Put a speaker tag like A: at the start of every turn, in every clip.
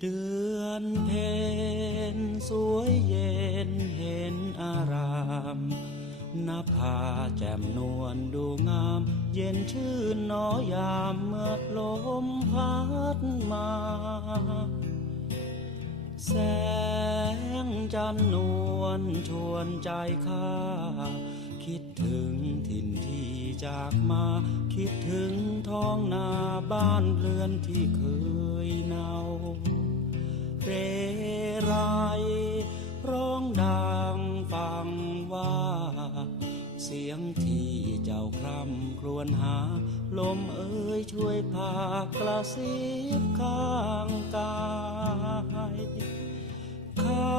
A: เดือนเพ็ญสวยเย็นเห็นอารามนภาแจ่มนวลดูงาม เย็นชื่นหนอยามเมื่อลมพัดมา แสงจันนวลชวนใจข้า คิดถึงถิ่นที่จากมา คิดถึงท้องนาบ้านเรือนที่เคย เสียงที่เจ้าคร่ำครวญหา ลมเอ้ยช่วยพากระซิบข้างกายข้า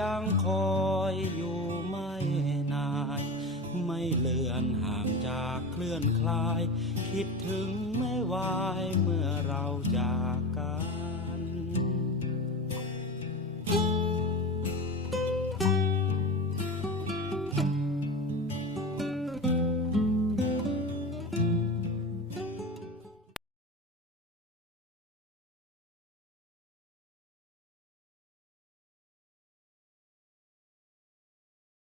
A: ยังคอยอยู่ไม่นายไม่เลือนห่างจากเคลื่อนคลาย คิดถึงไม่วายเมื่อเราจากกัน